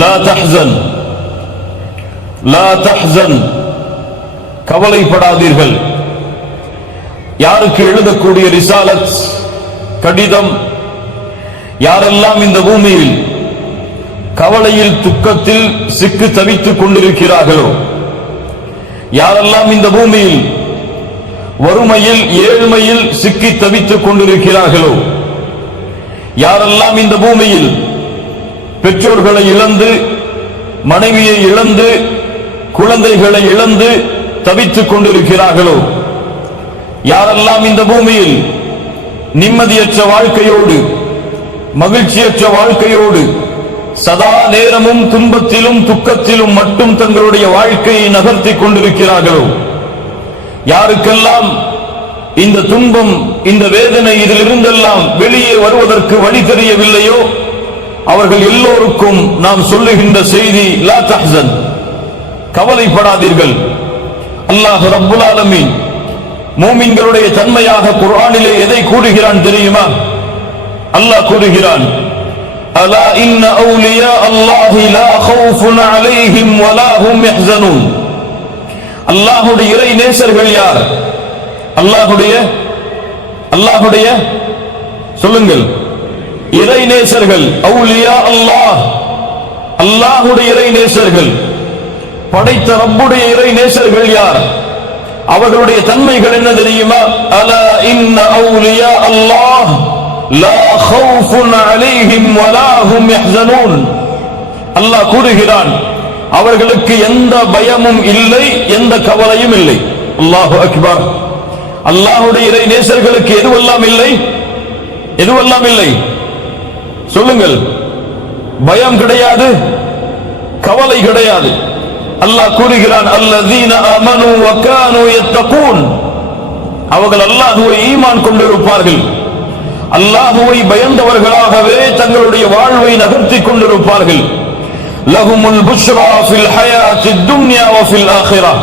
லா தஹ்சன் லா தஹ்சன், கவலைப்படாதீர்கள். யாருக்கு எழுதக்கூடிய ரிசாலத் கடிதம்? யாரெல்லாம் இந்த பூமியில் கவலையில் துக்கத்தில் சிக்கு தவித்துக் கொண்டிருக்கிறார்களோ, யாரெல்லாம் இந்த பூமியில் வறுமையில் ஏழ்மையில் சிக்கி தவித்துக் கொண்டிருக்கிறார்களோ, யாரெல்லாம் இந்த பூமியில் பெற்றோர்களை இழந்து மனைவியை இழந்து குழந்தைகளை இழந்து தவித்துக் கொண்டிருக்கிறார்களோ, யாரெல்லாம் இந்த பூமியில் நிம்மதியற்ற வாழ்க்கையோடு மகிழ்ச்சியற்ற வாழ்க்கையோடு சதா நேரமும் துன்பத்திலும் துக்கத்திலும் மட்டும் தங்களுடைய வாழ்க்கையை நகர்த்தி கொண்டிருக்கிறார்களோ, யாருக்கெல்லாம் இந்த துன்பம் இந்த வேதனை இதிலிருந்தெல்லாம் வெளியே வருவதற்கு வழி தெரியவில்லையோ, அவர்கள் எல்லோருக்கும் நாம் சொல்லுகின்ற செய்தி லா தஹ்சன், கவலைப்படாதீர்கள். அல்லாஹ் ரப்புல் ஆலமீன் மூமின்களுடைய தன்மையாக குர்ஆனிலே எதை கூறுகிறான் தெரியுமா? அல்லாஹ் கூறுகிறான், அலா இன்ன அவுலியா அல்லாஹி லா கௌஃபுன் அலைஹிம் வலா ஹும் யஹ்ஸனூன். அல்லாஹ்வுடைய இறை நேசர்கள் யார்? அல்லாஹ்வுடைய சொல்லுங்கள், இறை நேசர்கள். அவுலியா அல்லாஹ், அல்லாஹ்வுடைய இறை நேசர்கள், படைத்த ரப்புடைய இறை நேசர்கள் யார்? அவர்களுடைய தன்மைகள் என்ன தெரியுமா? அலா இன்ன அவுலியா அல்லாஹ் லா கௌஃபுன் அலைஹிம் வலா ஹும் யஹ்ஸனூன். அல்லாஹ் கூறுகிறான், அவர்களுக்கு எந்த பயமும் இல்லை, எந்த கவலையும் இல்லை. அல்லாஹு அக்பர். அல்லாஹ்வுடைய இறை நேசர்களுக்கு எதுவெல்லாம் இல்லை? எதுவெல்லாம் இல்லை சொல்லுங்கள். பயம் கிடையாது, கவலை கிடையாது. அல்லாஹ் கூறுகிறான், அல்லதீன ஆமனூ வ கானூ யத்தகூன். அவர்கள் அல்லாஹ்வை ஈமான் கொண்டிருப்பார்கள், அல்லாஹ்வை பயந்தவர்களாகவே தங்களுடைய வாழ்வை நகர்த்தி கொண்டிருப்பார்கள். லஹுமுல் புஷ்ரா ஃபில் ஹயாத்தித் துன்யா வ ஃபில் ஆখিরাহ.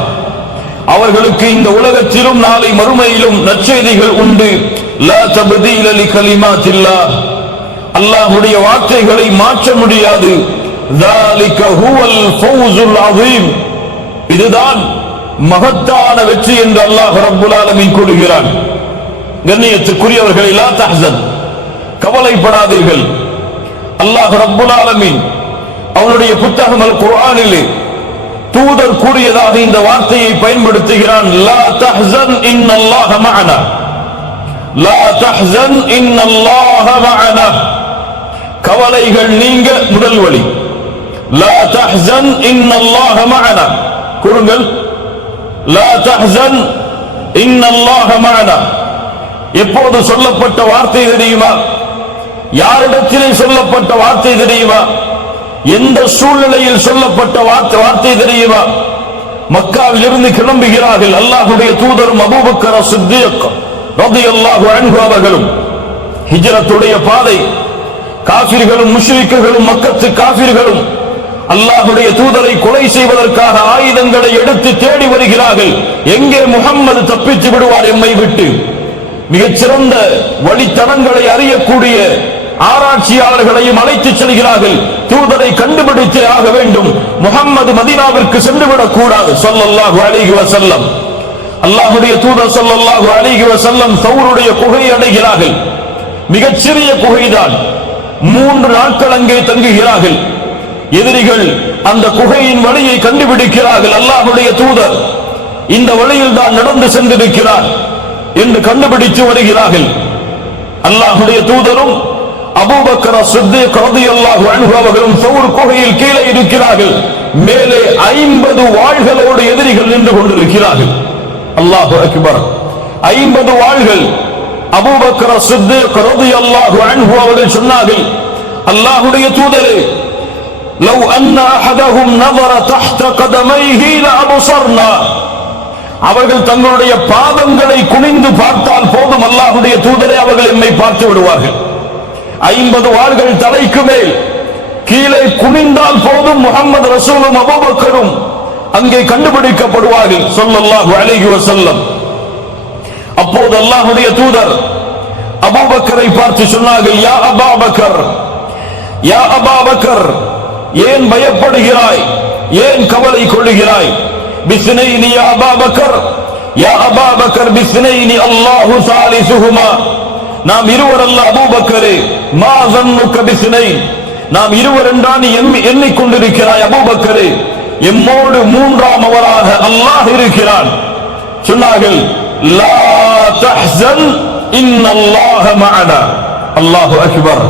அவர்களுக்கு இந்த உலகத்திலும் நாளை மறுமையிலும் நற்செய்திகள் உண்டு. லா தப்தீல லிகலிமாத்தில்லாஹ். அல்லாஹ்வுடைய வார்த்தைகளை மாற்ற முடியாது. ذلك هو الفوز العظيم. இதுதான் மகத்தான வெற்றி என்று அல்லாஹ் ரப்புல் ஆலமீன் கூறுகிறான். கண்ணியத்துக்குரியவர்களே, லா தஹ்சன், கவலைப்படாதீர்கள். அல்லாஹ் ரப்புல் ஆலமீன் அவனுடைய புத்தகம் அல் குர்ஆனிலே தூதர் கூறியதாக இந்த வார்த்தையை பயன்படுத்துகிறான். லா தஹ்சன் இன்னல்லாஹ மஅனா. லா தஹ்சன் இன்னல்லாஹ மஅனா. கவலைகள் நீங்க முதல் வழி. லா தஹ்சன் இன்னல்லாஹ மஅனா. கூறுங்கள், லா தஹ்சன் இன்னல்லாஹ மஅனா. எப்போது சொல்லப்பட்ட வார்த்தை தெரியுமா? யாரிடத்திலே சொல்லப்பட்ட வார்த்தை தெரியுமா? எந்த சூழ்நிலையில் சொல்லப்பட்ட வார்த்தை தெரியுமா? மக்காவில் இருந்து கிளம்புகிறார்கள் அல்லாஹ்வுடைய தூதரும் அபூபக்கர் சித்தீக் ரலியல்லாஹு அன்ஹு அவர்களும். ஹிஜ்ரத்துடைய பாதை, காஃபிர்களும் முஷ்ரிக்குகளும் மக்கத்து காஃபிர்களும் அல்லாஹ்வுடைய தூதரை கொலை செய்வதற்காக ஆயுதங்களை எடுத்து தேடி வருகிறார்கள். எங்கே முஹம்மது தப்பிச்சு விடுவார் எம்மை விட்டு? மிகச்சிறந்த வழித்தடங்களை அறியக்கூடிய ஆராய்ச்சியாளர்களையும் அழைத்து செல்கிறார்கள். தூதரை கண்டுபிடித்தே ஆக வேண்டும், முஹம்மது மதீனாவிற்கு சென்றுவிடக் கூடாது ஸல்லல்லாஹு அலைஹி வஸல்லம். அல்லாஹ்வுடைய தூதர் ஸல்லல்லாஹு அலைஹி வஸல்லம் தௌருடைய குகையை அடைகிறார்கள். மிகச்சிறிய குகைதான். 3 நாட்கள் அங்கே தங்குகிறார்கள். எதிரிகள் அந்த குகையின் வழியை கண்டுபிடிக்கிறார்கள். அல்லாஹ்வுடைய தூதர் இந்த வழியில் தான் நடந்து சென்றிருக்கிறார் என்று கண்டுபிடித்து வருகிறார்கள். அல்லாஹ்வுடைய தூதரும் அபூபக்கர் சித்தீக் ரலியல்லாஹு அன்ஹு அவர்களும் தௌர் குகையில் கீழே இருக்கிறார்கள். மேலே 50 வாள்களோடு எதிரிகள் நின்று கொண்டிருக்கிறார்கள். அல்லாஹு அக்பர். 50 வாள்கள். அபூபக்கர் சித்தீக் ரலியல்லாஹு அன்ஹு அவர்கள் சொன்னார்கள், அல்லாஹ்வுடைய தூதரே, லவ் அன்ன அஹதஹும் நஸர தஹ்த கதமைஹி லஅப்ஸர்னா. அவர்கள் தங்களுடைய பாதங்களை குனிந்து பார்த்தால் போதும், அல்லாஹ்வுடைய தூதரே, அவர்கள் என்னை பார்த்து விடுவார்கள். 50 வாள்கள் தலைக்கு மேல். கீழே குனிந்தால் போதும், முஹம்மது ரசூலும் அபூபக்கரும் அங்கே கண்டுபிடிக்கப்படுவார்கள் ஸல்லல்லாஹு அலைஹி வஸல்லம். அப்போது அல்லாஹ்வுடைய தூதர் அபூபக்கரை பார்த்து சொன்னார்கள், யா அபூபக்கர், யா அபூபக்கர், ஏன் பயப்படுகிறாய், ஏன் கவலை கொள்கிறாய்? பிஸ்னைனி யா அபூபக்கர், யா அபூபக்கர் பிஸ்னைனி அல்லாஹு சாலிசுஹுமா. நாம் இருவர் அல்ல அபூபக்கரே, மா ஸன்னுக பிஸ்னைன், நாம் இருவர் என்றா நீ எண்ணிக்கொண்டிருக்கிறாய் அபூபக்கரே, எம்மோடு மூன்றாம் அவராக அல்லாஹ் இருக்கிறான். சொன்னார்கள், லா தஹ்ஸன் இன்னல்லாஹ மஅனா. அல்லாஹு அக்பர்.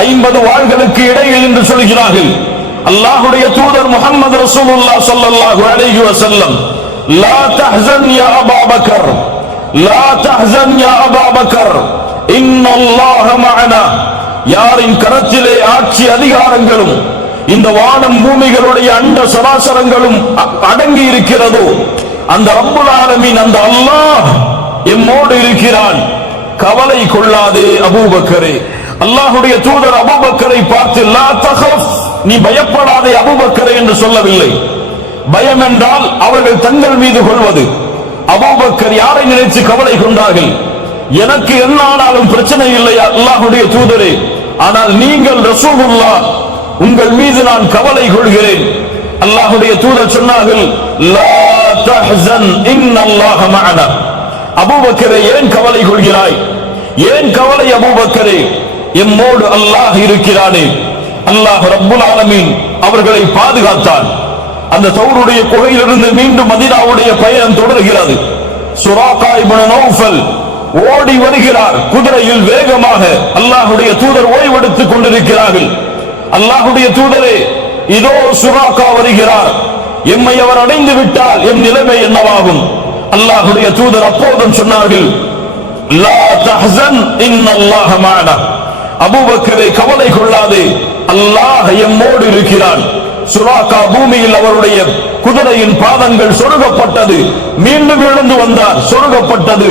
50 வாள்களுக்கு இடையில் என்று சொல்கிறார்கள். அல்லாஹ்வுடைய தூதர் முஹம்மது ரசூலுல்லாஹ் ஸல்லல்லாஹு அலைஹி வஸல்லம், லா தஹ்ஸன் யா அபூபக்கர், லா தஹ்ஸன் யா அபூபக்கர் இன்னல்லாஹ மஅனா. யாரின் கரத்திலே ஆட்சி அதிகாரங்களும் இந்த வானம் பூமிகளுடைய அண்ட சராசரங்களும் அடங்கி இருக்கிறதோ அந்த ரப்புல் ஆலமீன், அந்த அல்லாஹ் எம்மோடு இருக்கிறான், கவலை கொள்ளாதே அபூபக்கரே. அல்லாஹ்வுடைய தூதர் அபூபக்கரை பார்த்து, லா தஹஃப், நீ பயப்படாதே அபூபக்கரே என்று சொல்லவில்லை. பயம் என்றால் அவர்கள் தங்கள் மீது கொள்வது. அபூபக்கர் யாரை நினைத்து கவலை கொண்டார்கள்? எனக்கு என்ன ஆனாலும் பிரச்சனை இல்லை அல்லாஹ்வுடைய தூதரே, ஆனால் நீங்கள் ரசூலுல்லாஹ், உங்கள் மீது நான் கவலை கொள்கிறேன். அல்லாஹ்வுடைய தூதர் சொன்னார்கள், லா தஹ்ஸன் இன்னல்லாஹ மஅனா. அபூபக்கரே, ஏன் கவலை கொள்கிறாய்? ஏன் கவலை அபூபக்கரே? எம்மோடு அல்லாஹ் இருக்கிறானே. அல்லாஹ் ரப்புல் ஆலமீன் அவர்களை பாதுகாத்தான். அந்த தௌருடைய குகையிலிருந்து மீண்டும் மதீனாவுடைய பயணம் தொடர்கிறது. சுராகா இப்னு நௌஃபல் ஓடி வருகிறார் குதிரையில் வேகமாக. அல்லாஹ்வுடைய தூதர் ஓய்வெடுத்துக் கொண்டிருக்கிறார்கள். அல்லாஹ்வுடைய தூதரே, இதோ சுராகா வருகிறார், எம்மை அவர் அடைந்து விட்டால் எம் நிலைமை என்னவாகும்? அல்லாஹ்வுடைய தூதர் அப்போதும் சொன்னார்கள், லா தஹ்ஸன் இன்னல்லாஹ மஅனா. அபூபக்கரை, கவலை கொள்ளாதே, அல்லாஹ் எம்மோடு இருக்கிறான். சுராகா பூமியில் அவருடைய குதிரையின் பாதங்கள் சொருகப்பட்டது. மீண்டும் எழுந்து வந்தார், சொருகப்பட்டது.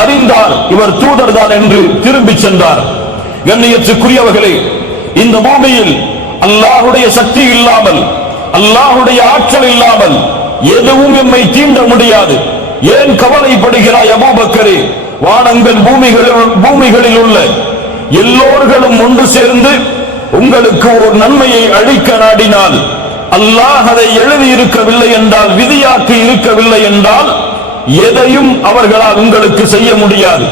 அறிந்தார் இவர் தூதர் தான் என்று திரும்பி சென்றார். கண்ணியத்துக்குரியவர்களே, இந்த பூமியில் அல்லாஹ்வுடைய சக்தி இல்லாமல், அல்லாஹ்வுடைய ஆற்றல் இல்லாமல் எதுவும் எம்மை தீண்ட முடியாது. ஏன் கவலைப்படுகிறாய் அபூபக்கரே? வானங்கள் பூமிகளில் உள்ள எல்லோர்களும் ஒன்று சேர்ந்து உங்களுக்கு ஒரு நன்மையை அளிக்க நாடினால், அல்லாஹ் அதை எழுதி இருக்கவில்லை என்றால், விதியாக்கி இருக்கவில்லை என்றால், எதையும் அவர்களால் உங்களுக்கு செய்ய முடியாது.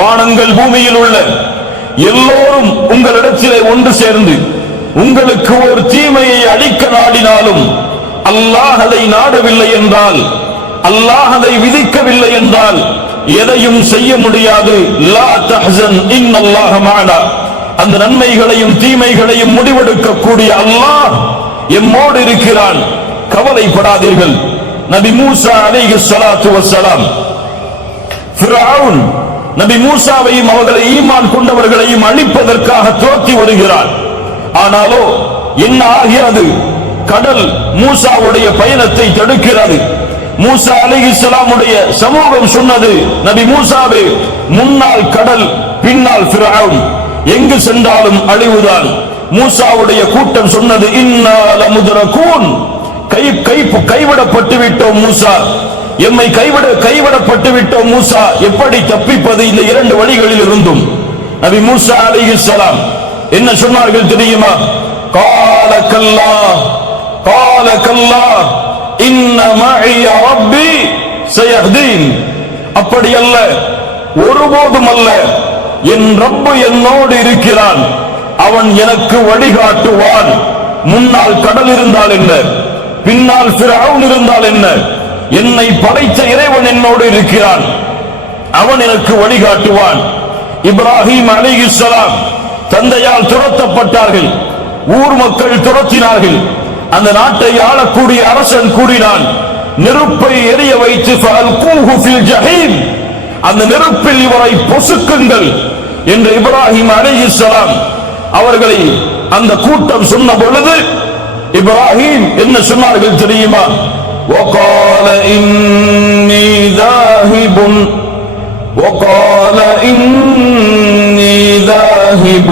வானங்கள் பூமியில் உள்ள எல்லோரும் உங்களிடத்திலே ஒன்று சேர்ந்து உங்களுக்கு ஒரு தீமையை அளிக்க நாடினாலும், அல்லாஹ் அதை நாடவில்லை என்றால், அல்லாஹ் அதை விதிக்கவில்லை என்றால் எதையும் செய்ய முடியாது. லா தஹ்ஸன் இன்னல்லாஹ மஅனா. அந்த நன்மைகளையும் தீமைகளையும் முடிவெடுக்கக்கூடிய அல்லாஹ் எம்மோடு இருக்கிறான், கவலைப்படாதீர்கள். நபி மூசா அலைஹிஸ்ஸலாத்து வஸ்ஸலாம் ஃபிரௌன் நபி மூசாவையும் அவர்களை ஈமான் கொண்டவர்களையும் அழிப்பதற்காக துரத்தி வருகிறான். ஆனாலோ என்ன ஆகிறது? கடல் மூசாவுடைய பயணத்தை தடுக்கிறது. மூசா அலைஹிஸ்ஸலாமுடைய சமூகம் சொன்னது, நபி மூசாவே, முன்னால் கடல், பின்னால் ஃபிரௌன், எங்கு சென்றாலும் அழிவுதான். மூசாவுடைய கூட்டம் சொன்னது, இன்னா லமுத்ரகூன், கைவிடப்பட்டு விட்டோம் மூசா, எம்மை கைவிடப்பட்டு விட்டோம் மூசா, எப்படி தப்பிப்பது இந்த இரண்டு வழிகளில் இருந்தும்? நபி மூசா அலைஹிஸ்ஸலாம் என்ன சொன்னார்கள் தெரியுமா? கால கல்லா, கால கல்லா, இன்ன மஇய ரப்பி சயஹ்தீன். அப்படி அல்ல, ஒருபோதும் அல்ல, என் ரப்பு என்னோடு இருக்கிறான், அவன் எனக்கு வழிகாட்டுவான். முன்னால் கடல் இருந்தால் என்ன, பின்னால் ஃபிரௌன் இருந்தால் என்ன, என்னை படைத்த இறைவன் என்னோடு இருக்கிறான், அவன் எனக்கு வழிகாட்டுவான். இப்ராஹிம் அலைஹிஸ்ஸலாம் தந்தையால் துரத்தப்பட்டார்கள், ஊர் மக்கள் துரத்தினார்கள். அந்த நாட்டை ஆளக்கூடிய அரசன் கூறினான், நெருப்பை எரிய வைத்து ஃபஅல்கூஹு ஃபில் ஜஹீம், அந்த நெருப்பில் இவரை பொசுக்குங்கள் என்று இப்ராஹிம் அலைஹிஸ்ஸலாம் அவர்களை அந்த கூட்டம் சொன்ன பொழுது இப்ராஹிம் என்ன சொன்னார்கள் தெரியுமா? وقال إني ذاهب وقال إني ذاهب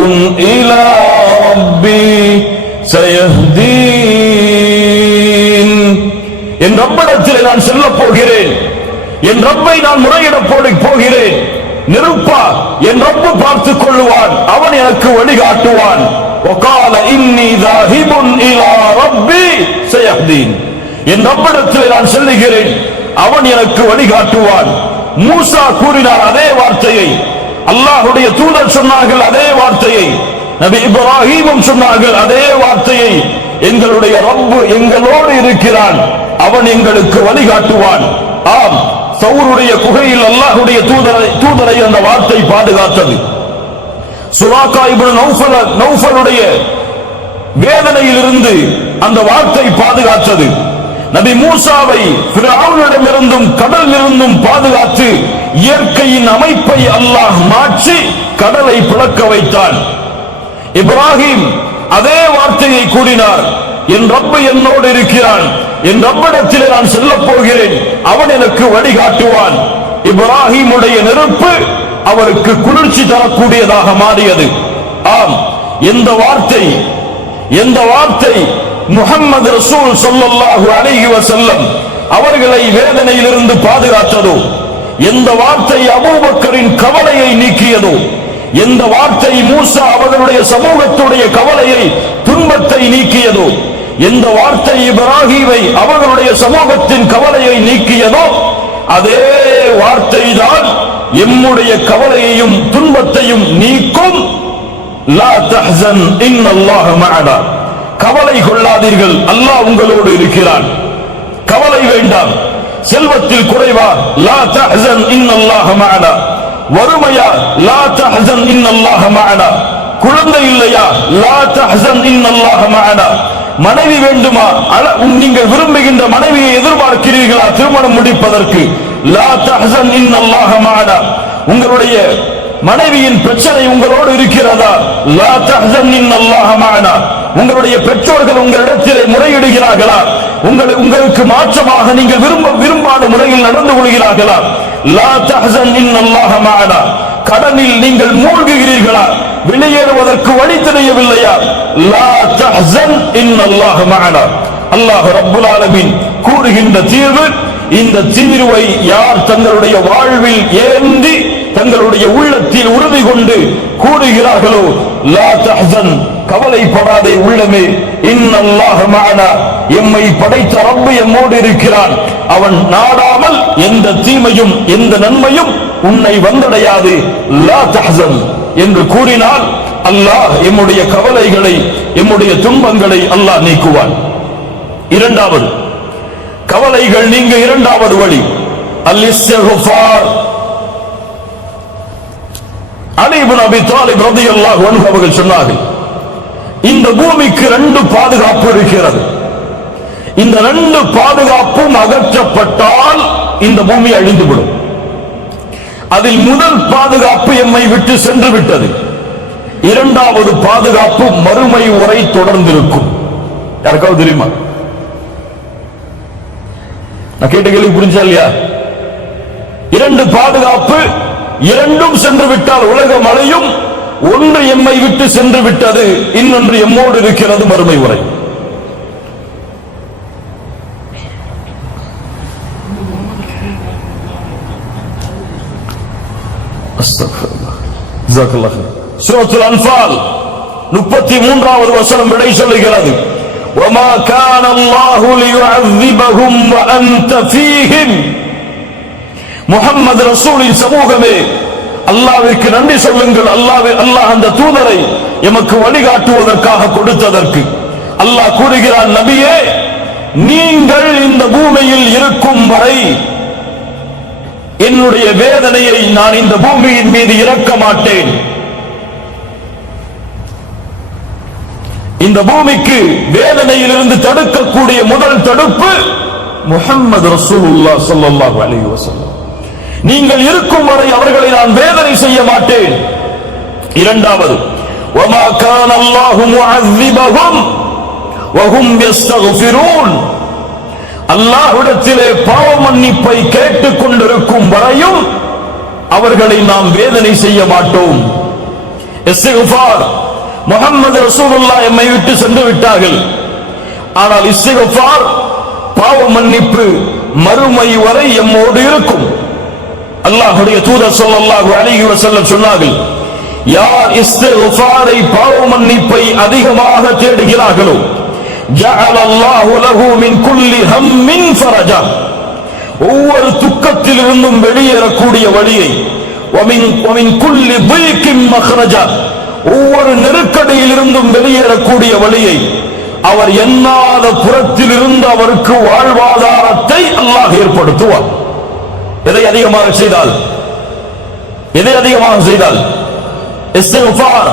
إلى ربي سيهدين. என் ரப்பிடத்தில் நான் செல்ல போகிறேன், என் ரப்பை நான் முறையிட போகிறேன். நெருப்பா, என் ரப்பு பார்த்துக் கொள்ளுவான், அவன் எனக்கு வழிகாட்டுவான். وقال إني ذاهب إلى ربي سيهدين. என் ரப்பிடத்தில் நான் செல்லுகிறேன், அவன் எனக்கு வழிகாட்டுவான். மூசா கூறினார் அதே வார்த்தையை, அல்லாஹ்வுடைய தூதர் சொன்னார்கள் அதே வார்த்தையை, நபி இப்ராஹீமும் சொன்னார்கள் அதே வார்த்தையை. எங்களுடைய ரப்பு எங்களோடு இருக்கிறான், அவன் எங்களுக்கு வழிகாட்டுவான். ஆம், சௌருடைய குகையில் அல்லாஹ்வுடைய தூதரை அந்த வார்த்தை பாதுகாத்தது. சுராகா இப்னு நௌஃபலுடைய வேதனையிலிருந்து அந்த வார்த்தை பாதுகாத்தது. நபி மூசாவை ஃபிரௌனிடமிருந்தும் கடலிலிருந்தும் பாதுகாத்து இயற்கையின் அமைப்பை அல்லாஹ் மாற்றி கடலை பிளக்க வைத்தான். இப்ராஹிம் அதே வார்த்தையை கூறினார், என் ரப்பு என்னோடு இருக்கிறான், என் ரப்பிடத்திலே நான் செல்லப் போகிறேன், அவன் எனக்கு வழிகாட்டுவான். இப்ராஹிமுடைய நெருப்பு அவருக்கு குளிர்ச்சி தரக்கூடியதாக மாறியது. ஆம், எந்த வார்த்தை முஹம்மது ரசூல் ஸல்லல்லாஹு அலைஹி வஸல்லம் அவர்களை வேதனையிலிருந்து பாதுகாத்ததோ, எந்த வார்த்தை அபூபக்கரின் கவலையை நீக்கியதோ, எந்த வார்த்தை மூசா அவர்களுடைய சமூகத்துடைய கவலையை துன்பத்தை நீக்கியதோ, எந்த வார்த்தை இப்ராஹீமை அவர்களுடைய சமூகத்தின் கவலையை நீக்கியதோ, அதே வார்த்தை தான் எம்முடைய கவலையையும் துன்பத்தையும் நீக்கும். லா தஹ்சன் இன்னல்லாஹ மஅனா, கவலை கொள்ளாதீர்கள், அல்லாஹ் உங்களோடு இருக்கிறான். கவலை வேண்டாம். செல்வத்தில் குறைவா, லா தஹ்சன் இன்னல்லாஹ மஅனா. வறுமையா, லா தஹ்சன் இன்னல்லாஹ மஅனா. குழந்தை இல்லையா, லா தஹ்சன் இன்னல்லாஹ மஅனா. மனைவி வேண்டுமா, நீங்கள் விரும்புகின்ற மனைவியை எதிர்பார்க்கிறீர்களா திருமணம் முடிப்பதற்கு, லா தஹ்சன் இன்னல்லாஹ மஅனா. உங்களுடைய மனைவியின் பிரச்சனை உங்களோடு இருக்கிறதா, லா தஹ்சன் இன்னல்லாஹ மஅனா. உங்களுடைய பெற்றோர்கள் உங்களிடத்திலே முறையிடுகிறார்களா, உங்களுக்கு மாற்றமாக நீங்கள் விரும்பாத முறையில் நடந்து கொள்கிறார்களா, லா தஹ்சன் இன்னல்லாஹ மஅனா. கடனில் நீங்கள் மூழ்குகிறீர்களா, வெளியேறுவதற்கு வழி தெரியவில்லையா, லா தஹ்சன் இன்னல்லாஹ மஅனா. அல்லாஹ் ரப்புல் ஆலமீன் கூறுகின்ற தீர்வு, இந்த தீர்வை யார் தங்களுடைய வாழ்வில் ஏந்தி தங்களுடைய உள்ளத்தில் உறுதி கொண்டு கூறுகிறார்களோ, லா தஹ்சன், கவலைப்படாதே உள்ளமே, இன்னல்லாஹ மஅனா, எம்மை படைத்த ரப்பு எம்மோடு இருக்கிறான், அவன் நாடாமல் எந்த தீமையும் எந்த நன்மையும் உன்னை வந்தடையாது, லா தஹ்சன் என்று கூறினால் அல்லாஹ் எம்முடைய கவலைகளை எம்முடைய துன்பங்களை அல்லாஹ் நீக்குவான். இரண்டாவது கவலைகள் நீங்க இரண்டாவது வழி அல் இஸ்திக்ஃபார். அலி இப்னு அபி தாலிப் ரலியல்லாஹு அன்ஹு அவர்கள் சொன்னார்கள், இந்த பூமிக்கு ரெண்டு பாதுகாப்பு இருக்கிறது, இந்த ரெண்டு பாதுகாப்பும் அகற்றப்பட்டால் இந்த பூமி அழிந்துவிடும். அதில் முதல் பாதுகாப்பு எம்மை விட்டு சென்று விட்டது, இரண்டாவது பாதுகாப்பு மறுமை வரை தொடர்ந்திருக்கும். யாருக்காவது தெரியுமா? நான் கேட்ட கேள்வி புரிஞ்சா இல்லையா? இரண்டு பாதுகாப்பு, இரண்டும் சென்று விட்டால் உலகம் அழியும். ஒன்று எம்மை விட்டு சென்று விட்டது, இன்னொன்று எம்மோடு இருக்கிறது மறுமை வரை. சூரத்துல் அன்ஃபால் 33வது வசனம் விடை சொல்லுகிறது, وَمَا كَانَ اللَّهُ لِيُعَذِّبَهُمْ وَأَنْتَ فِيهِمْ. முஹம்மது ரசூலின் சமூகமே, அல்லாஹ்விற்கு நன்றி சொல்லுங்கள். அல்லாஹ் அந்த தூதரை எமக்கு வழிகாட்டுவதற்காக கொடுத்ததற்கு. அல்லாஹ் கூறுகிறான், நபியே, நீங்கள் இந்த பூமியில் இருக்கும் வரை என்னுடைய வேதனையை நான் இந்த பூமியின் மீது இறக்க மாட்டேன். இந்த பூமிக்கு வேதனையிலிருந்து தடுக்கக்கூடிய முதல் தடுப்பு முஹம்மது ரசூலுல்லாஹ் ஸல்லல்லாஹு அலைஹி வஸல்லம். நீங்கள் இருக்கும் வரை அவர்களை நான் வேதனை செய்ய மாட்டேன். இரண்டாவது, وَمَا كَانَ اللَّهُ مُعَذِّبَهُمْ وَهُمْ يَسْتَغْفِرُونَ. அல்லாஹ்விடத்திலே பாவ மன்னிப்பை கேட்டுக் கொண்டிருக்கும் வரையும் அவர்களை நாம் வேதனை செய்ய மாட்டோம். இஸ்திக்ஃபார், முஹம்மது ரசூலுல்லாஹ் எம்மை விட்டு சென்று விட்டார்கள், ஆனால் இஸ்திக்ஃபார், பாவ மன்னிப்பு மறுமை வரை எம்மோடு இருக்கும். அல்லாஹ்வுடைய தூதர் ஸல்லல்லாஹு அலைஹி வஸல்லம் சொன்னார்கள், யார் இஸ்திக்ஃபாரை பாவ மன்னிப்பை அதிகமாக தேடுகிறார்களோ ஜஅலல்லாஹு லஹு மின் குல்லி ஹம்மின் ஃபரஜா, ஒவ்வொரு துக்கத்திலிருந்தும் வெளியேறக்கூடிய வழியை, வமின் குல்லி ضيقின் மக்ரஜா, ஒவ்வொரு நெருக்கடியிலிருந்தும் வெளியேறக்கூடிய வழியை, அவர் எண்ணாத புறத்திலிருந்து அவருக்கு வாழ்வாதாரத்தை அல்லாஹ் ஏற்படுத்துவார். எதை அதிகமாக செய்தால் இஸ்திக்ஃபார்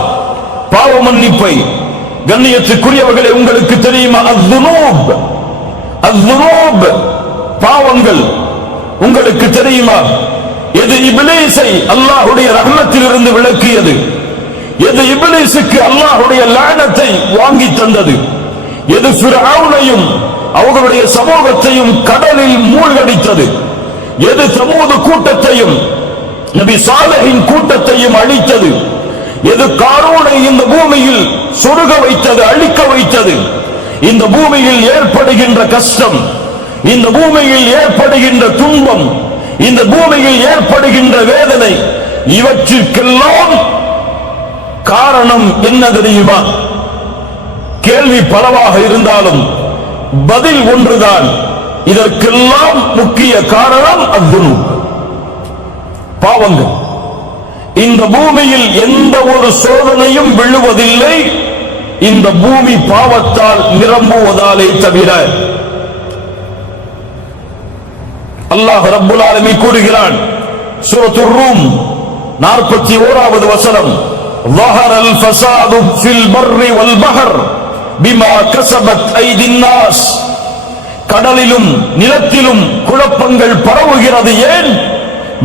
பாவ மன்னிப்பை. கண்ணியத்துக்குரியவர்களே, உங்களுக்கு தெரியுமா அஸ்ஸுனூப் பாவங்கள் உங்களுக்கு தெரியுமா? எது இப்லீஸை அல்லாஹ்வுடைய ரஹ்மத்தில் இருந்து விலக்கியது, எது இப்லீஸுக்கு அல்லாஹ்வுடைய லானத்தை வாங்கி தந்தது, எது ஃபிர்அவுனையும் அவர்களுடைய சமூகத்தையும் கடலில் மூழ்கடித்தது, எது சமூக கூட்டத்தையும் நபி சாலிஹின் கூட்டத்தையும் அழித்தது, எது காரூனை இந்த பூமியில் சொருக வைத்தது, அழிக்க வைத்தது, இந்த பூமியில் ஏற்படுகின்ற கஷ்டம், இந்த பூமியில் ஏற்படுகின்ற துன்பம், இந்த பூமியில் ஏற்படுகின்ற வேதனை, இவற்றிற்கெல்லாம் காரணம் என்ன தெரியுமா? கேள்வி பலவாக இருந்தாலும் பதில் ஒன்றுதான். இதற்கெல்லாம் முக்கிய காரணம் அஸ்ஸுனூப், பாவங்கள். இந்த பூமியில் எந்த ஒரு சோதனையும் விழுவதில்லை, இந்த பூமி பாவத்தால் நிரம்புவதாலே தவிர. அல்லாஹ் ரப்புல் ஆலமீன் கூறுகிறான் சூரத்துர் ரூம் 41வது வசனம், ظهر الفساد في البر والبحر بما كسبت ايدي الناس, கடலிலும் நிலத்திலும் குழப்பங்கள் பரவுகிறது. ஏன்?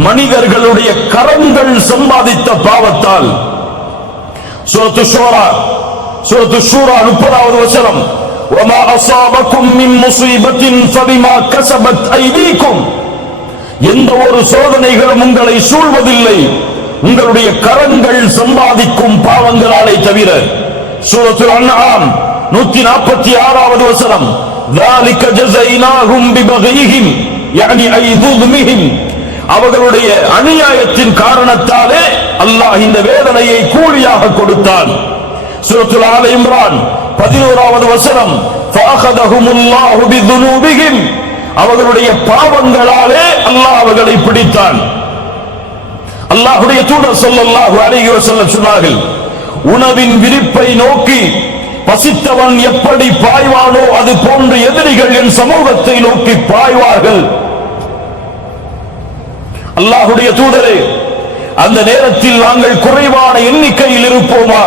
மனிதர்களுடைய கரங்கள் சம்பாதித்த பாவத்தால். சூரத்து ஷூரா 30வது வசனம், وما اصابكم من مصيبه فبما كسبت ايديكم, எந்த ஒரு சோதனைகளும் உங்களை சூழ்வதில்லை, உங்களுடைய கரங்கள் சம்பாதிக்கும் பாவங்களாலே தவிர. சூரத்துல் அன்ஆம் 146வது வசனம், ذلك جزيناهم ببغيهم يعني اي ظلمهم, அவர்களுடைய அநியாயத்தின் காரணத்தாலே அல்லாஹ் இந்த வேதனையை கூலியாக கொடுத்தான். சூரத்துல் ஆல இம்ரான் 11வது வசனம், فاخذهم الله بذنوبهم, அவர்களுடைய பாவங்களாலே அல்லாஹ் அவர்களை பிடித்தான். அல்லாஹ்வுடைய தூதர் ஸல்லல்லாஹு அலைஹி வஸல்லம் சொன்னார்கள், உணவின் விரிப்பை நோக்கி பசித்தவன் எப்படி பாய்வானோ அது போன்று எதிரிகள் என் சமூகத்தை நோக்கி பாய்வார்கள். அல்லாஹ்வுடைய தூதரே, அந்த நேரத்தில் நாங்கள் குறைவான எண்ணிக்கையில் இருப்போமா?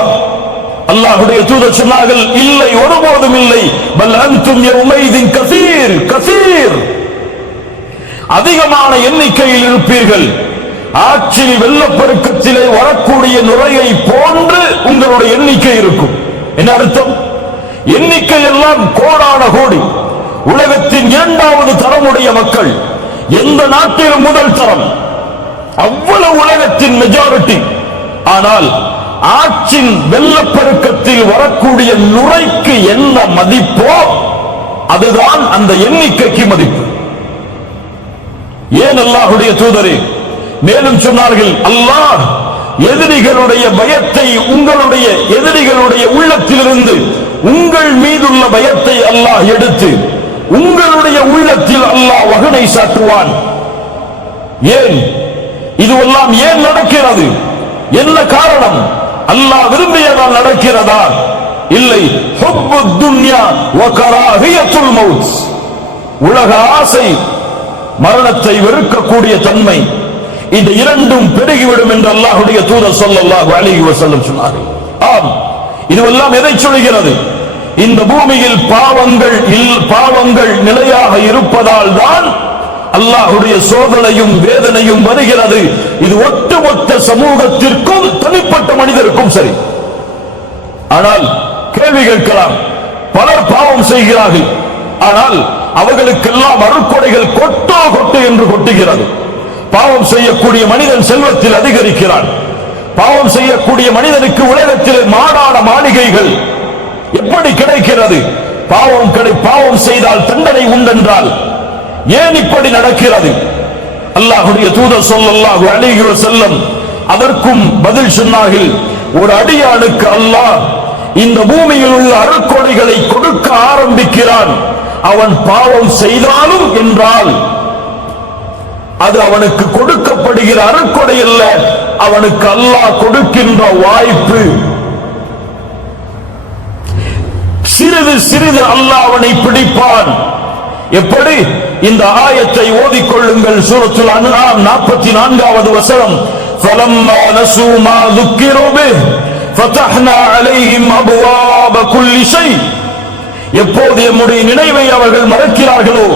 அல்லாஹ்வுடைய தூதர் சொன்னார்கள், இல்லை, ஒருபோதும் இல்லை. பல் அன்தும் யௌமைதின் கஸீர், அதிகமான எண்ணிக்கையில் இருப்பீர்கள். ஆற்றில் வெள்ளப்பெருக்கத்திலே வரக்கூடிய நுரையை போன்று உங்களுடைய எண்ணிக்கை இருக்கும். என்ன அர்த்தம்? எண்ணிக்கை எல்லாம் கோடான கோடி. உலகத்தின் 2வது தரமுடைய மக்கள், எந்த நாட்டிலும் முதல் தரம், அவ்வளவு உலகத்தின் மெஜாரிட்டி. ஆனால் ஆற்றின் வெள்ளப்பெருக்கத்தில் வரக்கூடிய நுரைக்கு என்ன மதிப்போ அதுதான் அந்த எண்ணிக்கைக்கு மதிப்பு. ஏன் அல்லாஹ்வுடைய தூதரே மேலும் சொன்னார்கள், அல்லாஹ் எதிரிகளுடைய பயத்தை, உங்களுடைய எதிரிகளுடைய உள்ளத்திலிருந்து உங்கள் மீதுள்ள பயத்தை அல்லாஹ் எடுத்து உங்களுடைய உள்ளத்தில் அல்லாஹ் வகனை சாட்டுவான். ஏன் இதுவெல்லாம் ஏன் நடக்கிறது? என்ன காரணம்? அல்லாஹ் விரும்பியதால் நடக்கிறதா? இல்லை. ஹுப்புத் துன்யா வ கராஹியத்துல் மௌத், உலக ஆசை, மரணத்தை வெறுக்கக்கூடிய தன்மை, இந்த இரண்டும் பெருகிவிடும் என்று அல்லாஹ்வுடைய தூதர் ஸல்லல்லாஹு அலைஹி வஸல்லம் சொன்னார்கள். ஆம், இதுவெல்லாம் எதை சொல்கிறது? இந்த பூமியில் பாவங்கள் நிலையாக இருப்பதால் தான் அல்லாஹ்வுடைய சோதனையும் வேதனையும் வருகிறது. இது ஒட்டுமொத்த சமூகத்திற்கும் தனிப்பட்ட மனிதருக்கும் சரி. ஆனால் கேள்வி கேட்கலாம், பலர் பாவம் செய்கிறார்கள், ஆனால் அவர்களுக்கெல்லாம் அருட்கொடைகள் கொட்டு என்று கொட்டுகிறது. பாவம் செய்யக்கூடிய மனிதன் செல்வத்தில் அதிகரிக்கிறான். பாவம் செய்யக்கூடிய மனிதனுக்கு உலகத்தில் மாடான மாளிகைகள் எப்படி கிடைக்கிறது? பாவம் செய்தால் தண்டனை உண்டென்றால் ஏன் இப்படி நடக்கிறது? அல்லாஹ்வுடைய தூதர் ஸல்லல்லாஹு அலைஹி வஸல்லம் அதற்கும் பதில் சொன்னார்கள், ஒரு அடியானுக்கு அல்லாஹ் இந்த பூமியில் உள்ள அருட்கொடைகளை கொடுக்க ஆரம்பிக்கிறான், அவன் பாவம் செய்தாலும் என்றால் அது அவனுக்கு கொடுக்கப்படுகிற அருட்கொடை அல்ல, அவனுக்கு அல்லாஹ் கொடுக்கின்ற வாய்ப்பு. சிறிது சிறிது அல்லாஹ் அவனை பிடிப்பான். எப்படி? இந்த ஆயத்தை ஓதிக்கொள்ளுங்கள். சூரத்துல் அன்ஆம் 44வது வசனம். فَلَمَّا نَسُوا مَا ذُكِّرُوا بِهِ فَتَحْنَا عَلَيْهِمْ أَبْوَابَ كُلِّ شَيْءٍ. எப்போது நம்முடைய நினைவை அவர்கள் மறக்கிறார்களோ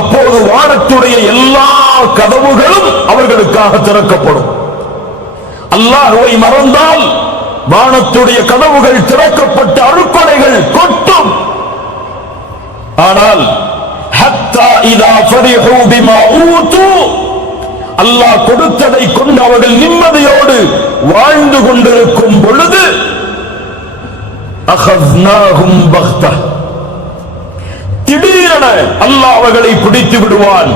அப்போது வானத்துடைய எல்லா கதவுகளும் அவர்களுக்காக திறக்கப்படும். அல்லாஹ்வை மறந்தால் வானத்துடைய கதவுகள் திறக்கப்பட்ட அருட்கொடைகள் கொட்டும். ஆனால் ஹத்தா இதா ஃபரிஹூ பிமா ஊது, அல்லாஹ் கொடுத்ததை கொண்டு அவர்கள் நிம்மதியோடு வாழ்ந்து கொண்டிருக்கும் பொழுது அஹஸ்னாஹும் பக்தா, திடீரென அல்லாஹ் அவர்களை பிடித்து விடுவான்.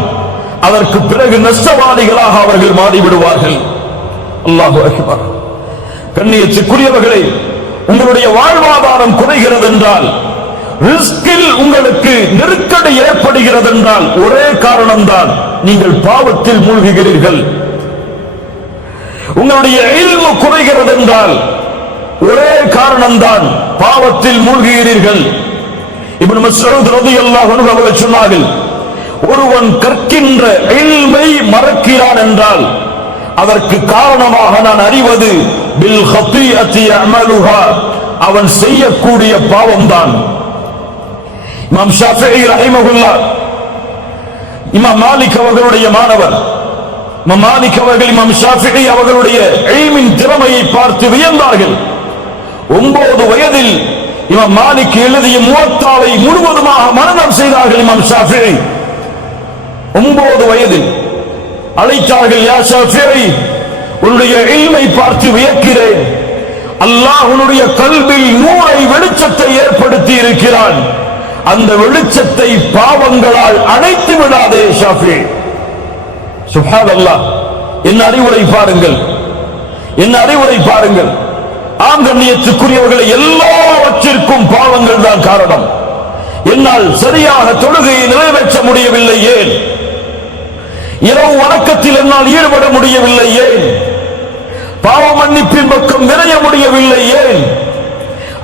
அதற்கு பிறகு நஷ்டவாதிகளாக அவர்கள் மாறிவிடுவார்கள். அல்லாஹு அக்பர். கண்ணியத்துக்குரியவர்களே, உங்களுடைய வாழ்வாதாரம் குறைகிறது என்றால், ரிஸ்கில் உங்களுக்கு நெருக்கடி ஏற்படுகிறது என்றால் ஒரே காரணம்தான், நீங்கள் பாவத்தில் மூழ்குகிறீர்கள். உங்களுடைய இல்மு குறைகிறது என்றால் ஒரே காரணம்தான், பாவத்தில் மூழ்குகிறீர்கள். இப்னு மஸ்ஊத் ரலியல்லாஹு அன்ஹு அவர்கள் சொன்னார்கள், ஒருவன் கற்கின்ற இல்மை மறக்கிறான் என்றால் அதற்கு காரணமாக நான் அறிவது பில் ஹதீஅத்தி அமலுஹா, அவன் செய்யக்கூடிய பாவம்தான். இமாம் ஷாஃபிஈ ரஹிமஹுல்லாஹ், இமாம் மாலிக் அவர்களுடைய மாணவர் இமாம் மாலிக் அவர்கள் இமாம் ஷாஃபிஈ அவர்களுடைய இல்மின் திறமையை பார்த்து வியந்தார்கள். 9 வயதில் இமாம் மாலிக் எழுதிய முவத்தாவை முழுவதுமாக மனனம் செய்தார்கள். இமாம் ஷாஃபிஈ 9 வயதில் அழைத்தார்கள், யா ஷாஃபிஈ, உன்னுடைய இல்மை பார்த்து வியக்கிறேன். அல்லாஹ் உன்னுடைய கல்வில் நூரை வெளிச்சத்தை ஏற்படுத்தி இருக்கிறான். அந்த வெளிச்சத்தை பாவங்களால் அணைத்து விடாதே ஷாஃபிஈ. சுப்ஹானல்லாஹ். என்ன அறிவுரை பாருங்கள், என்ன அறிவுரை பாருங்கள். ஆம் கண்ணியத்துக்குரியவர்களை, எல்லாவற்றிற்கும் பாவங்கள் தான் காரணம். என்னால் சரியாக தொழுகையை நிறைவேற்ற முடியவில்லை, ஏன்? இரவு வணக்கத்தில் என்னால் ஈடுபட முடியவில்லை, ஏன்? பாவ மன்னிப்பின் பக்கம் விரைய முடியவில்லை, ஏன்?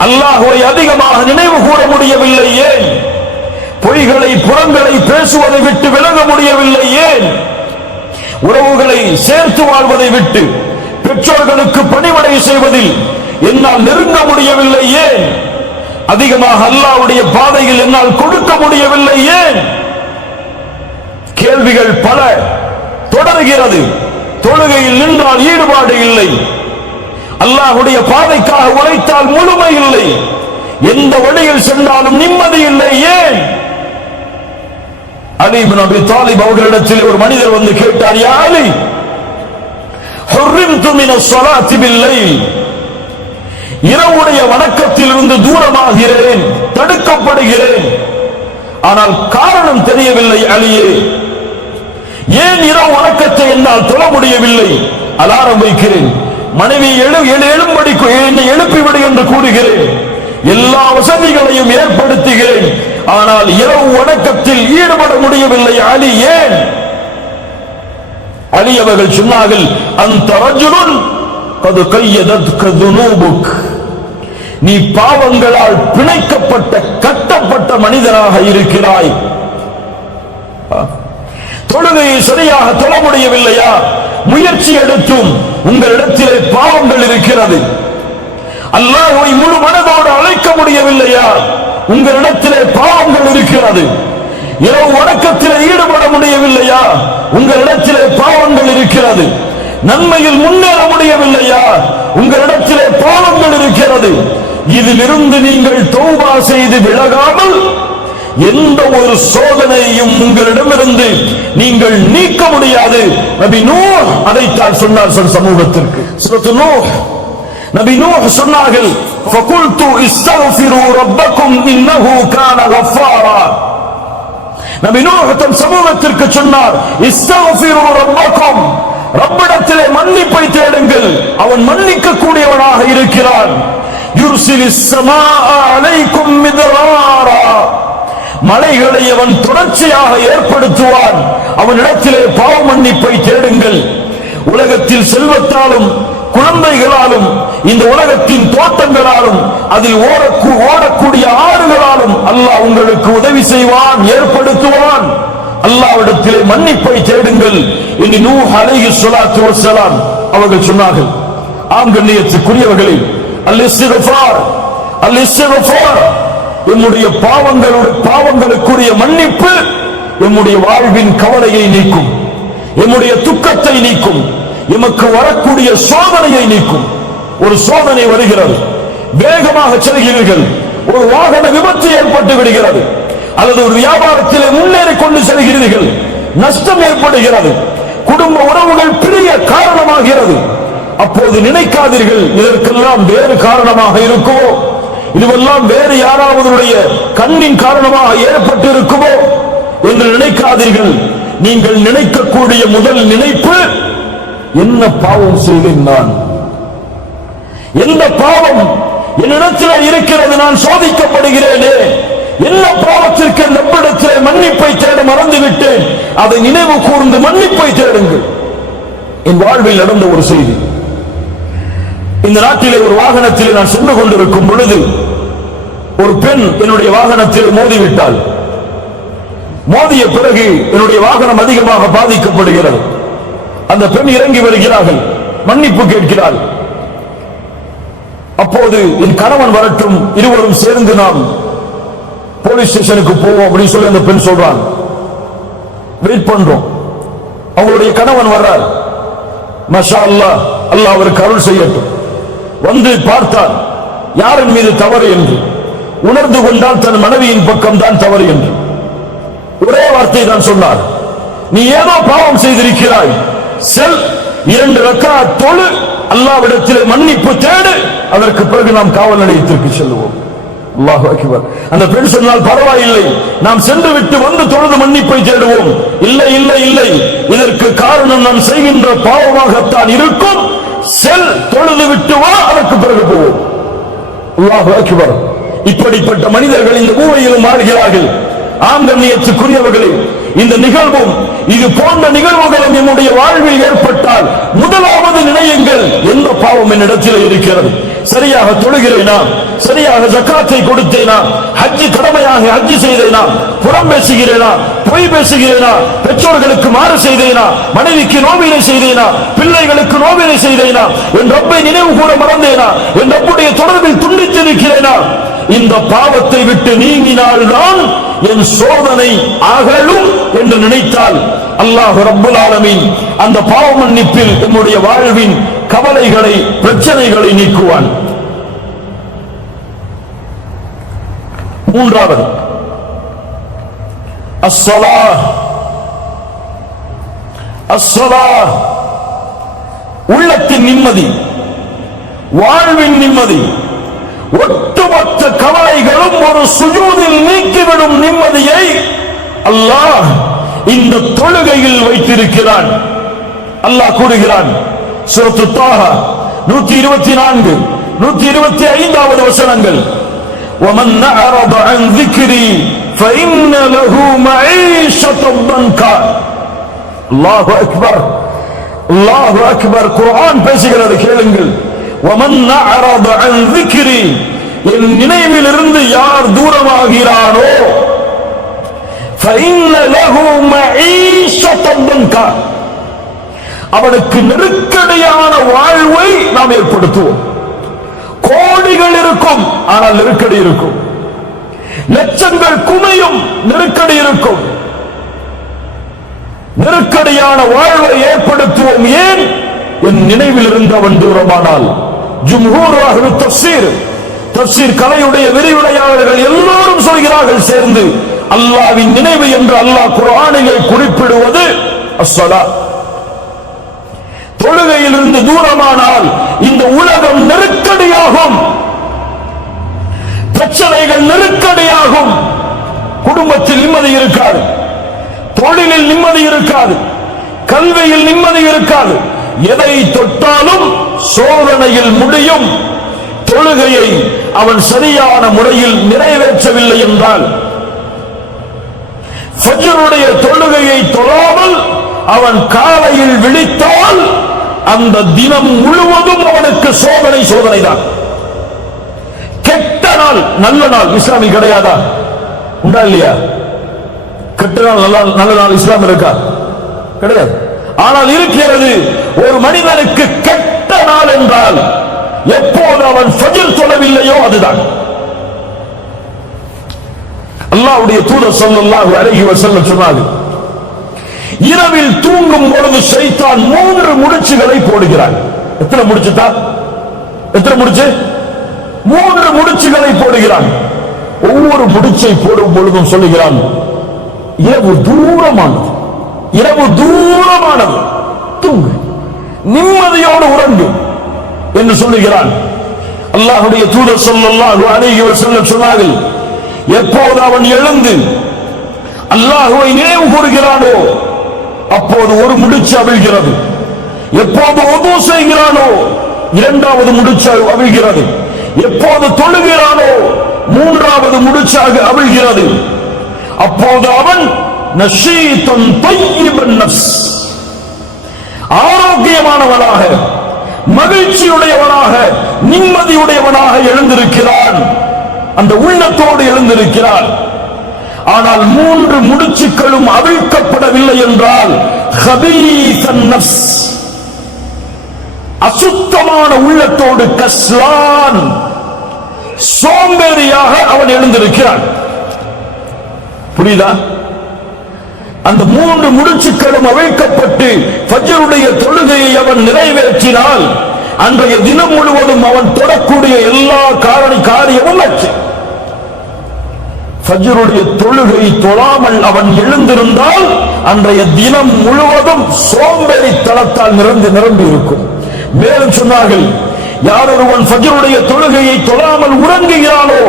அல்லாஹ்வை அதிகமாக நினைவு கூற முடியவில்லை, ஏன்? பொய்களை புறங்களை பேசுவதை விட்டு விலக முடியவில்லை, ஏன்? உறவுகளை சேர்த்து வாழ்வதை விட்டு பெற்றோர்களுக்கு பணிவிடை செய்வதில் என்னால் நெருங்க முடியவில்லை, ஏன்? அதிகமாக அல்லாஹ்வுடைய பாதையில் என்னால் கொடுக்க முடியவில்லை, ஏன்? கேள்விகள் பல தொடர்கிறது. தொழுகையில் நின்றால் ஈடுபாடு இல்லை, அல்லாஹ்வுடைய பாதைக்காக உழைத்தால் முழுமை இல்லை, எந்த வழியில் சென்றாலும் நிம்மதி இல்லை, ஏன்? அலி இப்னு அபி தாலிப் அவர்களிடத்தில் ஒரு மனிதர் வந்து கேட்டார், யா அலி, ஹுர்ரிம்து மினஸ் ஸலாத்தி பில்-லைல், இரவுடைய வணக்கத்தில் இருந்து தூரமாகிறேன், தடுக்கப்படுகிறேன், ஆனால் காரணம் தெரியவில்லை அலியே. ஏன் இரவு வணக்கத்தை என்னால் தொழ முடியவில்லை? அலாரம் வைக்கிறேன், மனைவி எழும்படி என்னை எழுப்பிவிடு என்று கூறுகிறேன், எல்லா வசதிகளையும் ஏற்படுத்துகிறேன், ஆனால் இரவு வணக்கத்தில் ஈடுபட முடியவில்லை அலி, ஏன்? அலி அவர்கள் சொன்னார்கள், அந்த ரஜுலுன் கது கையதத்க துனூபுக், நீ பாவங்களால் பிணைக்கப்பட்ட கட்டப்பட்ட மனிதனாக இருக்கிறாய். தொழுகையை சரியாக தொழ முடியவில்லையா? முயற்சி எடுத்தும் உங்களிடத்திலே பாவங்கள் இருக்கிறது. அல்லாஹ்வை முழு மனதோடு அழைக்க முடியவில்லையா? உங்களிடத்திலே பாவங்கள் இருக்கிறது. இரவு வணக்கத்திலே ஈடுபட முடியவில்லையா? உங்களிடத்திலே பாவங்கள் இருக்கிறது. நன்மையில் முன்னேற முடியவில்லையா? உங்களிடத்திலே பாவங்கள் இருக்கிறது. இதிலிருந்து நீங்கள் தௌபா செய்து விலகாமல் எந்த ஒரு சோதனையும் உங்களிடமிருந்து நீங்கள் நீக்க முடியாது. நபி நூஹ் அதைத்தான் சொன்னார் சமூகத்திற்கு. சூரத்து நூஹ், நபி நூஹ் சொன்னார்கள், ஃபகுல்து இஸ்தக்ஃபிரு ரப்பக்கும் இன்னஹு கான கஃபாரா. நபி நூஹ் தன் சமூகத்திற்கு சொன்னார், இஸ்தக்ஃபிரு ரப்பக்கும், ரப்பிடத்திலே மன்னிப்பை தேடுங்கள், அவன் மன்னிக்க கூடியவனாக இருக்கிறான். யுர்சிலிஸ் ஸமாஅ அலைக்கும் மித்ராரா, மலைகளை அவன் தொடர்ச்சியாக ஏற்படுத்துவான். அவனிடத்திலே பாவ மன்னிப்பை தேடுங்கள். உலகத்தில் செல்வத்தாலும் குழந்தைகளாலும் இந்த உலகத்தின் தோட்டங்களாலும் அதில் ஓடக்கூடிய ஆறுகளாலும் அல்லாஹ் உங்களுக்கு உதவி செய்வான், ஏற்படுத்துவான். அல்லாஹ்விடத்திலே மன்னிப்பை தேடுங்கள் என்று நூஹ் அலைஹிஸ்ஸலாத்து வஸ்ஸலாம் அவர்கள் சொன்னார்கள். ஆம் கண்ணியத்துக்குரியவர்களே, அல்-இஸ்திக்ஃபார் அல்-இஸ்திக்ஃபார் நம்முடைய பாவங்களுக்குரிய மன்னிப்பு நம்முடைய வாழ்வின் கவலையை நீக்கும், நம்முடைய துக்கத்தை நீக்கும், எமக்கு வரக்கூடிய சோதனையை நீக்கும். ஒரு சோதனை வருகிறது, வேகமாக செல்கிறீர்கள், ஒரு வாகன விபத்து ஏற்பட்டு விடுகிறது, அல்லது ஒரு வியாபாரத்திலே முன்னேறி கொண்டு செல்கிறீர்கள், நஷ்டம் ஏற்படுகிறது, குடும்ப உறவுகள் பிரிய காரணமாகிறது. அப்போது நினைக்காதீர்கள் இதற்கெல்லாம் வேறு காரணமாக இருக்குமோ, இதுவெல்லாம் வேறு யாராவதுடைய கண்ணின் காரணமாக ஏற்பட்டு இருக்குமோ என்று நினைக்காதீர்கள். நீங்கள் நினைக்கக்கூடிய முதல் நினைப்பு, என்ன பாவம் செய்தேன் நான், எந்த பாவம் என்னிடத்தில் இருக்கிறது, நான் சோதிக்கப்படுகிறேனே, என்ன பாவத்திற்கு நம்மிடத்திலே மன்னிப்பை தேட மறந்துவிட்டேன், அதை நினைவு கூர்ந்து மன்னிப்பை தேடுங்கள். என் வாழ்வில் நடந்த ஒரு செய்தி. இந்த நாட்டிலே ஒரு வாகனத்தில் நான் சென்று கொண்டிருக்கும் பொழுது ஒரு பெண் என்னுடைய வாகனத்தில் மோதிவிட்டாள். மோதிய பிறகு என்னுடைய வாகனம் அதிகமாக பாதிக்கப்படுகிறது. அந்த பெண் இறங்கி வருகிறார்கள், மன்னிப்பு கேட்கிறாள். அப்போது என் கணவன் வரட்டும், இருவரும் சேர்ந்து நாம் போலீஸ் ஸ்டேஷனுக்கு போவோம் அப்படின்னு சொல்லி அந்த பெண் சொல்றான். வெயிட் பண்றோம். அவங்களுடைய கணவன் வர்றார். மாஷா அல்லாஹ், அல்லாஹ் அவருக்கு அருள் செய்யட்டும். வந்து பார்த்தார் யாரின் மீது தவறு என்று உணர்ந்து கொண்டால் தன் மனைவியின் பக்கம் தான் தவறு என்று ஒரே வார்த்தை தான் சொன்னார். நீ ஏதோ பாவம் செய்திருக்கிறாய், செல் 2 ரக்அத் தொழு, அல்லாஹ்விடத்திலே மன்னிப்பு தேடு, அதற்கு பிறகு நாம் காவல் நிலையத்திற்கு செல்லுவோம். அல்லாஹு அக்பர். அந்த பெண் சொன்னால் பரவாயில்லை, நாம் சென்று விட்டு வந்து தொழுது மன்னிப்பை தேடுவோம். இல்லை இல்லை இல்லை, இதற்கு காரணம் நாம் செய்கின்ற பாவமாகத்தான் இருக்கும். செல், தொழுது விட்டு வா, அதற்கு பிறகு போவோம். அல்லாஹு அக்பர். இப்படிப்பட்ட மனிதர்கள் இந்த பூமியிலும் வாழ்கிறார்கள். ஆம் கண்ணியத்துக்குரியவர்களே, இந்த நிகழ்வும் இது போன்ற நிகழ்வுகளும் நம்முடைய வாழ்வில் ஏற்பட்டால் முதலாவது நினையுங்கள், எந்த பாவம் என்னிடத்தில் இருக்கிறது. சரியாக தொழுகிறேனா, சரியாக ஜக்காத்தை கொடுத்தேனா, ஹஜ்ஜி கடமையாக ஹஜ்ஜி செய்தேனா, புறம் பேசுகிறேனா, பொய் பேசுகிறேனா, பெற்றோர்களுக்கு மாறு செய்தேனா, மனைவிக்கு நோவினை செய்தேனா, பிள்ளைகளுக்கு நோவினை செய்தேனா, என் ரப்பை நினைவு கூற மறந்தேனா, என் ரப்புடைய தொடர்பில் துண்டித்திருக்கிறேனா. இந்த பாவத்தை விட்டு நீங்கினால்தான் என் சோதனை அகலும் என்று நினைத்தால் அல்லாஹ் ரப்புல் ஆலமீன் அந்த பாவ மன்னிப்பில் நம்முடைய வாழ்வின் கவலைகளை, பிரச்சனைகளை நீக்குவான். மூன்றாவது அஸ்ஸலாஹ். அஸ்ஸலாஹ் உள்ளத்தின் நிம்மதி, வாழ்வின் நிம்மதி, ஒட்டுமொத்த கவலைகளும் ஒரு சுஜூதில் நீக்கிவிடும் நிம்மதியை அல்லாஹ் இந்த தொழுகையில் வைத்திருக்கிறான். அல்லாஹ் கூறுகிறான் சூரத்து தாஹா 124 125வது வசனங்கள், وَمَنْ أَعْرَضَ عَنْ ذِكْرِي فَإِنَّ لَهُ مَعِيشَةً ضَنْكًا. அல்லாஹு அக்பர், அல்லாஹு அக்பர். குர்ஆன் பேசுகிறது, கேளுங்கள். وَمَنْ أَعْرَضَ عَنْ ذِكْرِي, என் நினைவிலிருந்து யார் தூரமாகிறானோ فَإِنَّ لَهُ مَعِيشَةً ضَنْكًا, அவனுக்கு நெருக்கடியான வாழ்வை நாம் ஏற்படுத்துவோம். கோடிகள் இருக்கும், ஆனால் நெருக்கடி இருக்கும். லட்சங்கள் குமையும், நெருக்கடி இருக்கும். நெருக்கடியான வாழ்வை ஏற்படுத்துவோம். ஏன்? என் நினைவில் இருந்து அவன் தூரமானால். ஜும்ஹூர் அஹ்லு தஃசீர் கலையுடைய விரிவுரையாளர்கள் எல்லோரும் சொல்கிறார்கள் சேர்ந்து, அல்லாஹ்வின் நினைவு என்று அல்லாஹ் குர்ஆனிலே குறிப்பிடுவது அஸ்ஸலாத். தொழுகையிலிருந்து தூரமானால் இந்த உலகம் நெருக்கடியாகும், பிரச்சனைகள் நெருக்கடியாகும், குடும்பத்தில் நிம்மதி இருக்காது, தொழிலில் நிம்மதி இருக்காது, கல்வியில் நிம்மதி இருக்காது. எதை தொட்டாலும் சோதனையில் முடியும். தொழுகையை அவன் சரியான முறையில் நிறைவேற்றவில்லை என்றால், ஃபஜ்ருடைய தொழுகையை தொழாமல் அவன் காலையில் விழித்தால் அந்த தினம் முழுவதும் அவனுக்கு சோதனை தான். கெட்ட நாள் நல்ல நாள் இஸ்லாமில் கிடையாதா? உண்டா இல்லையா? கெட்ட நாள் நல்ல நாள் இஸ்லாம் இருக்கா? கிடையாது. ஆனால் இருக்கிறது. ஒரு மனிதனுக்கு கெட்ட நாள் என்றால் எப்போது அவன் ஃபஜ்ர் தொழவில்லையோ அதுதான். அல்லாஹ்வுடைய தூதர் ஸல்லல்லாஹு அலைஹி வஸல்லம் சொன்னார்கள், இரவில் தூங்கும் பொழுது ஷைத்தான் 3 முடிச்சுகளை போடுகிறான். எத்தனை முடிச்சுட்டா? எத்தனை முடிச்சு? 3 முடிச்சுகளை போடுகிறான். ஒவ்வொரு முடிச்சை போடும் பொழுதும் சொல்லுகிறான், இரவு தூரமானது, இரவு தூரமானது, தூங்கு, நிம்மதியோடு உறங்கு என்று சொல்லுகிறான். அல்லாஹ்வுடைய தூதர் ஸல்லல்லாஹு அலைஹி வஸல்லம் சொன்னார்கள், எப்போது அவன் எழுந்து அல்லாஹ்வை நினைவு கூறுகிறானோ அப்போது ஒரு முடிச்சு அவிழ்கிறது. எப்போது வுது செய்கிறானோ 2வது முடிச்சு அவிழ்கிறது. எப்போது தொழுகிறானோ 3வது முடிச்சாக அவிழ்கிறது. அப்போது அவன் நஷீதன் தய்யிபன் நஃப்ஸ், ஆரோக்கியமானவனாக, மகிழ்ச்சியுடையவனாக, நிம்மதியுடையவனாக எழுந்திருக்கிறான். அந்த உள்ளத்தோடு எழுந்திருக்கிறான். ஆனால் 3 முடிச்சுக்களும் அவிழ்க்கப்படவில்லை என்றால் கபீசன் நஃப்ஸ், அசுத்தமான உள்ளத்தோடு, கஸ்லான், சோம்பேறியாக அவன் எழுந்திருக்கிறான். புரியுதா? அந்த 3 முடிச்சுக்களும் அவிழ்க்கப்பட்டு ஃபஜ்ருடைய தொழுகையை அவன் நிறைவேற்றினால் அன்றைய தினம் முழுவதும் அவன் தொடக்கூடிய எல்லா காரியமும் வெற்றி. ஃபஜ்ருடைய தொழுகை தொழாமல் அவன் எழுந்திருந்தால் அன்றைய தினம் முழுவதும் சோம்பேறித்தனத்தால் நிரம்பி இருக்கும். மேலும் சொன்னார்கள், யார் ஒருவன் ஃபஜ்ருடைய தொழுகையை தொழாமல் உறங்குகிறானோ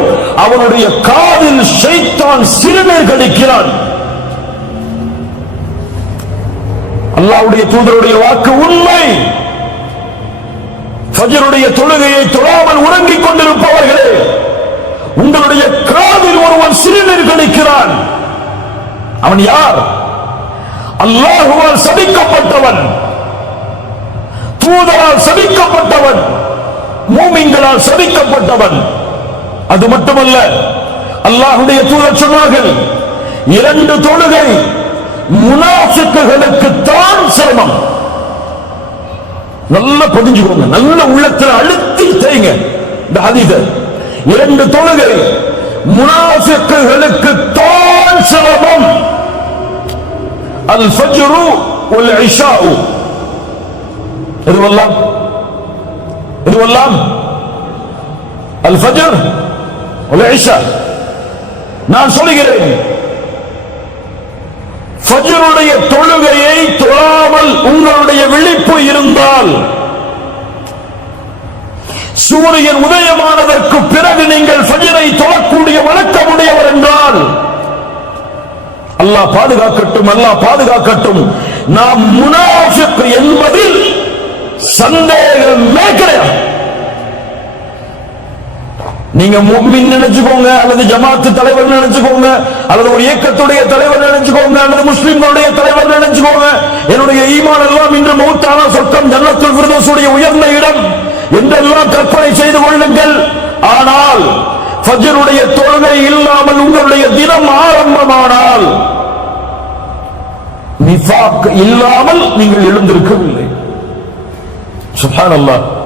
அவனுடைய காதில் ஷைத்தான் சிறுநீர் கடிக்கிறான். அல்லாஹ்வுடைய தூதருடைய வாக்கு உண்மை. ஃபஜ்ருடைய தொழுகையை தொழாமல் உறங்கிக் கொண்டிருப்பவர்களே, உங்களுடைய காதில் ஒருவன் சிறுநீர் கடிக்கிறான். அவன் யார்? அல்லாஹ்வால் சபிக்கப்பட்டவன், தூதரால் சபிக்கப்பட்டவன், மூமின்களால் சபிக்கப்பட்டவன். அது மட்டுமல்ல, அல்லாஹ்வுடைய தூதர் சொன்னார்கள், 2 தொழுகை முனாஃபிக்குகளுக்கு தான் சிரமம். நல்ல பதிஞ்சுக்கோங்க, நல்ல உள்ளத்தில் அழுத்தி செய்யுங்க இந்த ஹதீஸை. 2 தொழுகை முனாஃபிக்குகளுக்கு தான் சிரமம். அல் ஃபஜ்ரு வல் இஷாஉ, இதுவெல்லாம் அல் ஃபஜ்ர் வல் இஷா. நான் சொல்கிறேன், ஃபஜ்ருடைய தொழுகையை தொழாமல் உங்களுடைய விழிப்பு இருந்தால், சூரியன் உதயமானதற்கு பிறகு நீங்கள் ஃபஜ்ரை தொழக்கூடிய வழக்கமுடையவர் என்றால், அல்லாஹ் பாதுகாக்கட்டும், அல்லாஹ் பாதுகாக்கட்டும், நாம் முனாஃபிக் என்பதில் சந்தேகமே கிடையாது. நீங்க முஃமின் நினைச்சுக்கோங்க, அல்லது ஜமாத்து தலைவர் நினைச்சுக்கோங்க, அல்லது ஒரு இயக்கத்துடைய தலைவர் நினைச்சுக்கோங்க, அல்லது முஸ்லிம்களுடைய தலைவர் நினைச்சுக்கோங்க, என்னுடைய ஈமான் எல்லாம் இன்று மௌத்தான சொர்க்கம் ஜன்னத்துல் ஃபிர்தௌஸுடைய உயர்ந்த இடம் என்றெல்லாம் கற்பனை செய்து கொள்ளுங்கள். ஆனால் ஃபஜ்ருடைய தொழுகை இல்லாமல் உங்களுடைய தினம் ஆரம்பமானால் நிஃபாக் இல்லாமல் நீங்கள் எழுந்திருக்கவில்லை. சுப்ஹானல்லாஹ்.